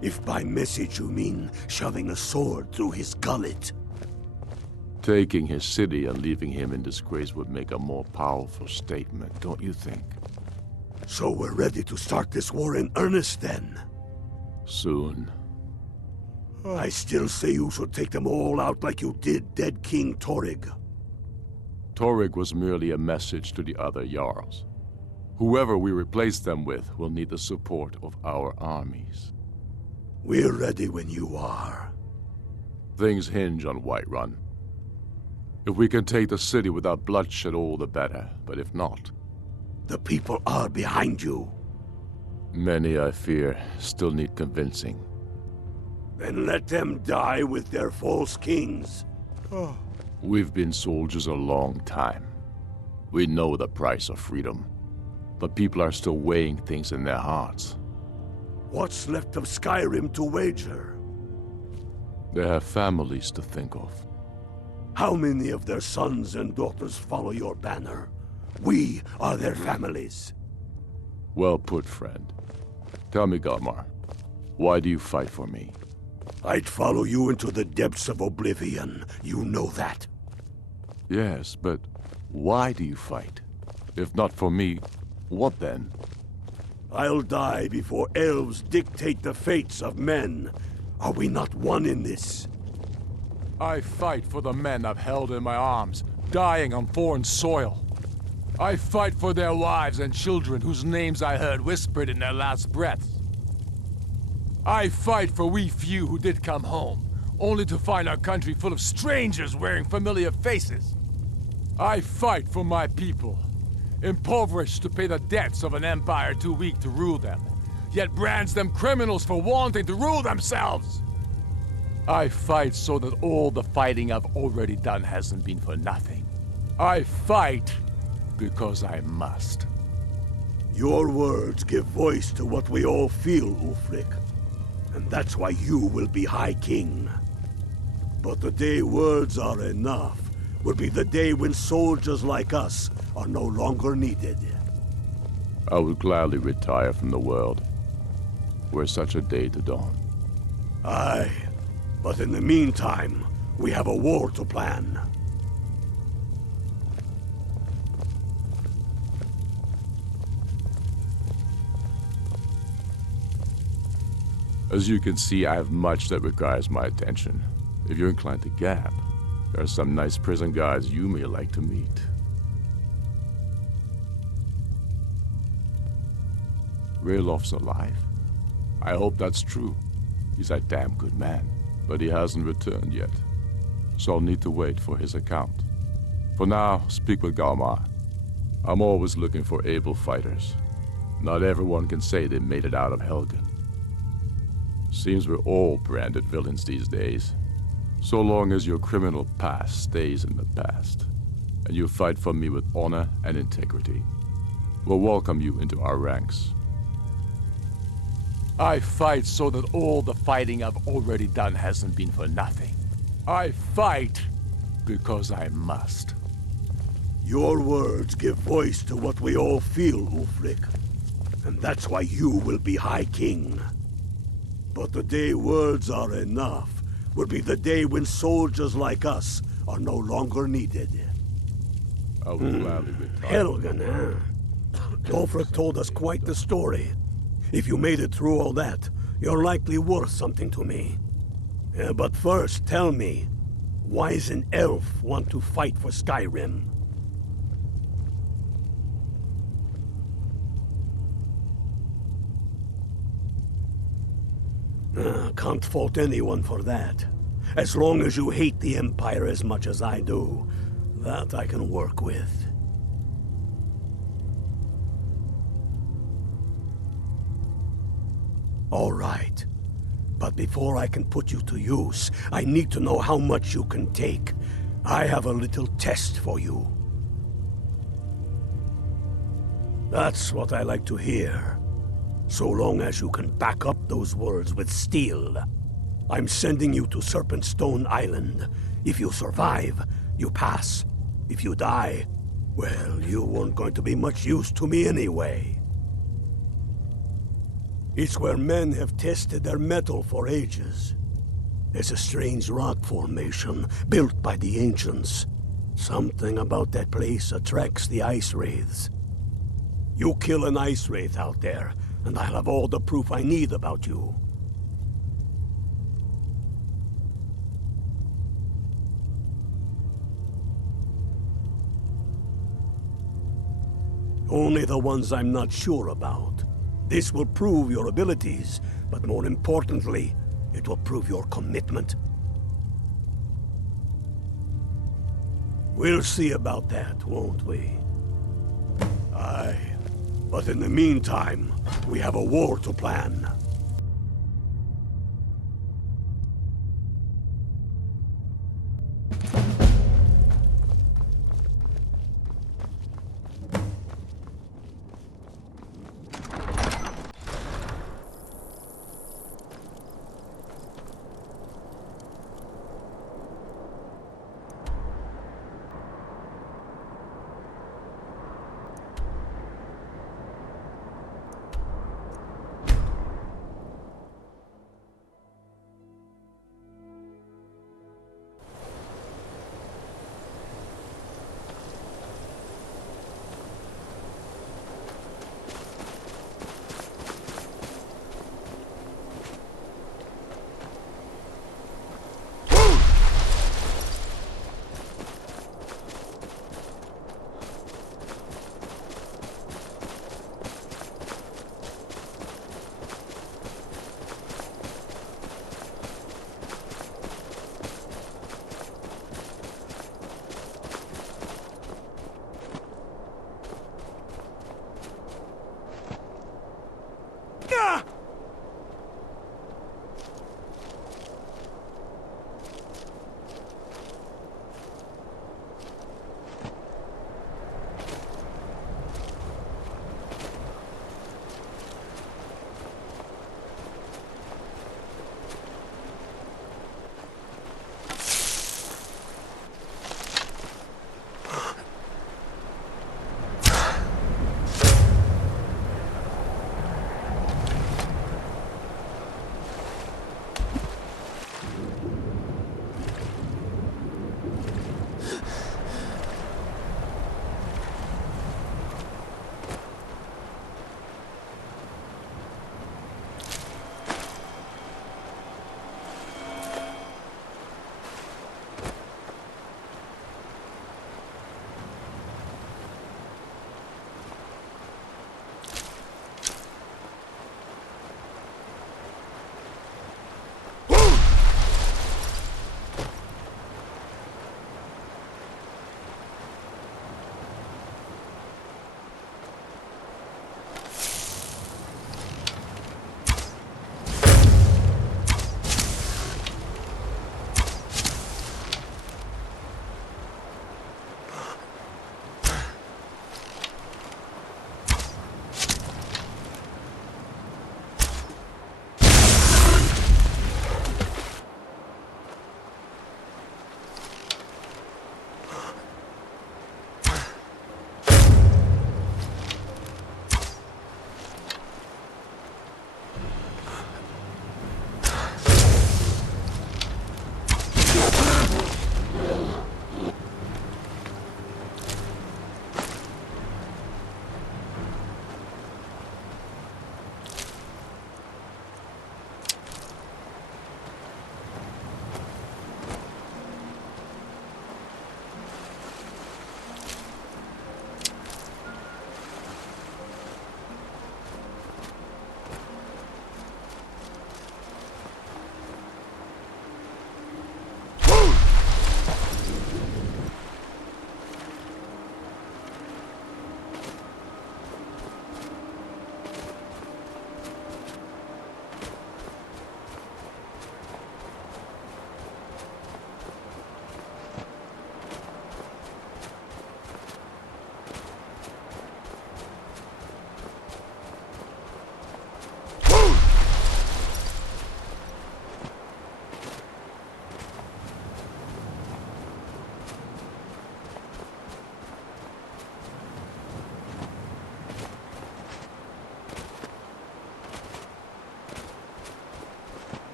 If by message you mean shoving a sword through his gullet. Taking his city and leaving him in disgrace would make a more powerful statement, don't you think? So we're ready to start this war in earnest then? Soon. I still say you should take them all out like you did dead King Torrig. Torrig was merely a message to the other Jarls. Whoever we replace them with will need the support of our armies. We're ready when you are. Things hinge on Whiterun. If we can take the city without bloodshed, all the better. But if not... The people are behind you. Many, I fear, still need convincing. Then let them die with their false kings. We've been soldiers a long time. We know the price of freedom. But people are still weighing things in their hearts. What's left of Skyrim to wager? They have families to think of. How many of their sons and daughters follow your banner? We are their families. Well put, friend. Tell me, Galmar, why do you fight for me? I'd follow you into the depths of oblivion. You know that. Yes, but why do you fight? If not for me, what then? I'll die before elves dictate the fates of men. Are we not one in this? I fight for the men I've held in my arms, dying on foreign soil. I fight for their wives and children whose names I heard whispered in their last breaths. I fight for we few who did come home, only to find our country full of strangers wearing familiar faces. I fight for my people, impoverished to pay the debts of an empire too weak to rule them, yet brands them criminals for wanting to rule themselves. I fight so that all the fighting I've already done hasn't been for nothing. I fight because I must. Your words give voice to what we all feel, Ulfric. And that's why you will be High King. But the day words are enough will be the day when soldiers like us are no longer needed. I would gladly retire from the world, were such a day to dawn. Aye, but in the meantime, we have a war to plan. As you can see, I have much that requires my attention. If you're inclined to gab, there are some nice prison guards you may like to meet. Raylof's alive. I hope that's true. He's a damn good man, but he hasn't returned yet. So I'll need to wait for his account. For now, speak with Galmar. I'm always looking for able fighters. Not everyone can say they made it out of Helgen. Seems we're all branded villains these days. So long as your criminal past stays in the past, and you fight for me with honor and integrity, we'll welcome you into our ranks. I fight so that all the fighting I've already done hasn't been for nothing. I fight because I must. Your words give voice to what we all feel, Ulfric. And that's why you will be High King. But the day words are enough will be the day when soldiers like us are no longer needed. I will gladly retire. Helgen, huh? Ulfric told us quite the story. If you made it through all that, you're likely worth something to me. But first, tell me, why does an elf want to fight for Skyrim? Can't fault anyone for that. As long as you hate the Empire as much as I do, that I can work with. All right. But before I can put you to use, I need to know how much you can take. I have a little test for you. That's what I like to hear. So long as you can back up those words with steel. I'm sending you to Serpentstone Island. If you survive, you pass. If you die, well, you weren't going to be much use to me anyway. It's where men have tested their metal for ages. There's a strange rock formation built by the ancients. Something about that place attracts the ice wraiths. You kill an ice wraith out there, and I'll have all the proof I need about you. Only the ones I'm not sure about. This will prove your abilities, but more importantly, it will prove your commitment. We'll see about that, won't we? Aye. But in the meantime, we have a war to plan.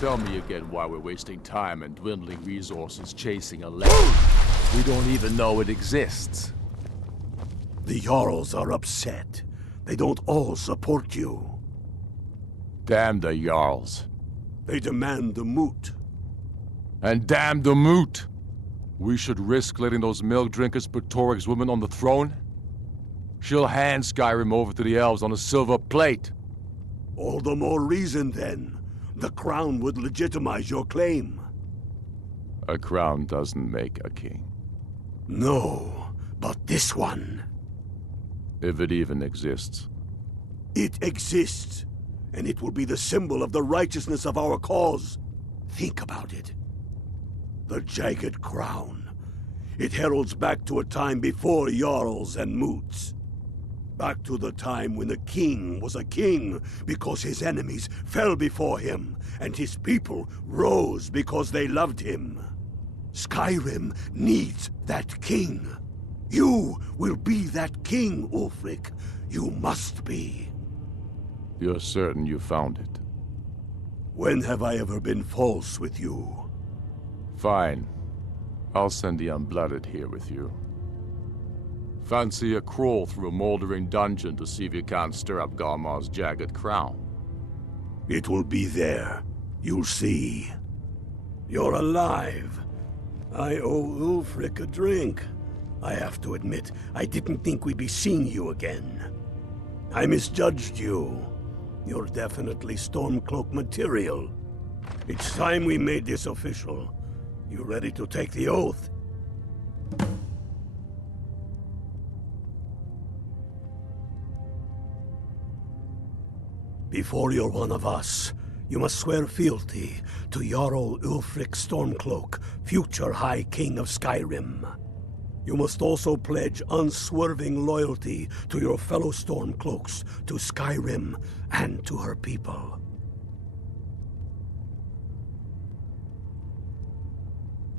Tell me again why we're wasting time and dwindling resources chasing a legend we don't even know it exists. The Jarls are upset. They don't all support you. Damn the Jarls. They demand the moot. And damn the moot! We should risk letting those milk drinkers put Toryg's woman on the throne? She'll hand Skyrim over to the elves on a silver plate. All the more reason, then. The crown would legitimize your claim. A crown doesn't make a king. No, but this one. If it even exists. It exists, and it will be the symbol of the righteousness of our cause. Think about it. The jagged crown. It heralds back to a time before Jarls and moots. Back to the time when the king was a king because his enemies fell before him, and his people rose because they loved him. Skyrim needs that king. You will be that king, Ulfric. You must be. You're certain you found it? When have I ever been false with you? Fine. I'll send the Unblooded here with you. Fancy a crawl through a moldering dungeon to see if you can't stir up Garmar's jagged crown. It will be there. You'll see. You're alive. I owe Ulfric a drink. I have to admit, I didn't think we'd be seeing you again. I misjudged you. You're definitely Stormcloak material. It's time we made this official. You ready to take the oath? Before you're one of us, you must swear fealty to Jarl Ulfric Stormcloak, future High King of Skyrim. You must also pledge unswerving loyalty to your fellow Stormcloaks, to Skyrim, and to her people.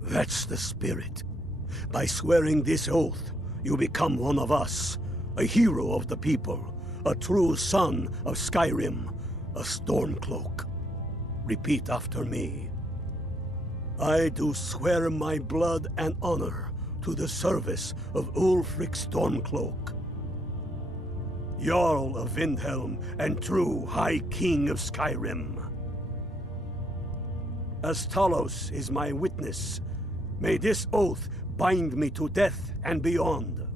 That's the spirit. By swearing this oath, you become one of us, a hero of the people, a true son of Skyrim, a Stormcloak. Repeat after me. I do swear my blood and honor to the service of Ulfric Stormcloak, Jarl of Windhelm and true High King of Skyrim. As Talos is my witness, may this oath bind me to death and beyond.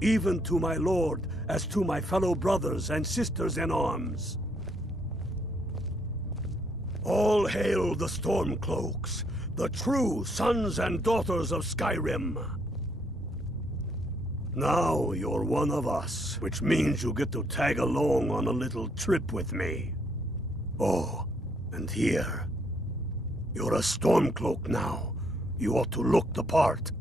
Even to my lord, as to my fellow brothers and sisters in arms. All hail the Stormcloaks, the true sons and daughters of Skyrim. Now you're one of us, which means you get to tag along on a little trip with me. Oh, and here. You're a Stormcloak now. You ought to look the part.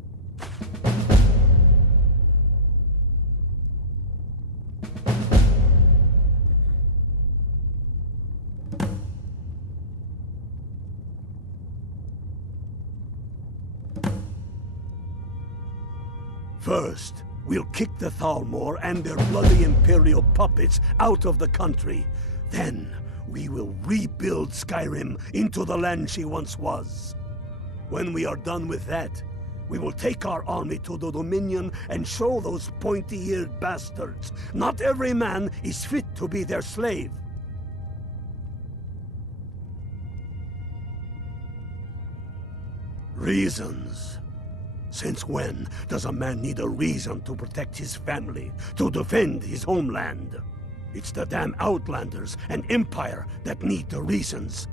First, we'll kick the Thalmor and their bloody Imperial puppets out of the country. Then, we will rebuild Skyrim into the land she once was. When we are done with that, we will take our army to the Dominion and show those pointy-eared bastards not every man is fit to be their slave. Reasons. Since when does a man need a reason to protect his family, to defend his homeland? It's the damn Outlanders and Empire that need the reasons.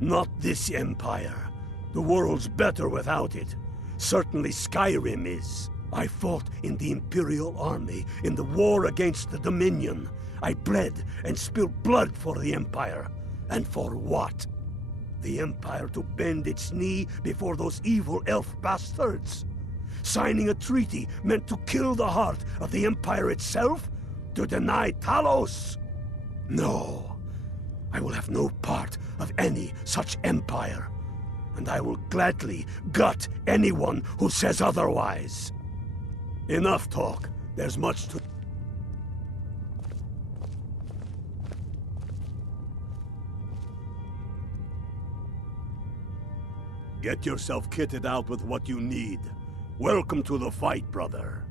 Not this Empire. The world's better without it. Certainly Skyrim is. I fought in the Imperial Army in the war against the Dominion. I bled and spilled blood for the Empire. And for what? The Empire to bend its knee before those evil elf bastards? Signing a treaty meant to kill the heart of the Empire itself? To deny Talos? No. I will have no part of any such empire. And I will gladly gut anyone who says otherwise. Enough talk. There's much to... Get yourself kitted out with what you need. Welcome to the fight, brother.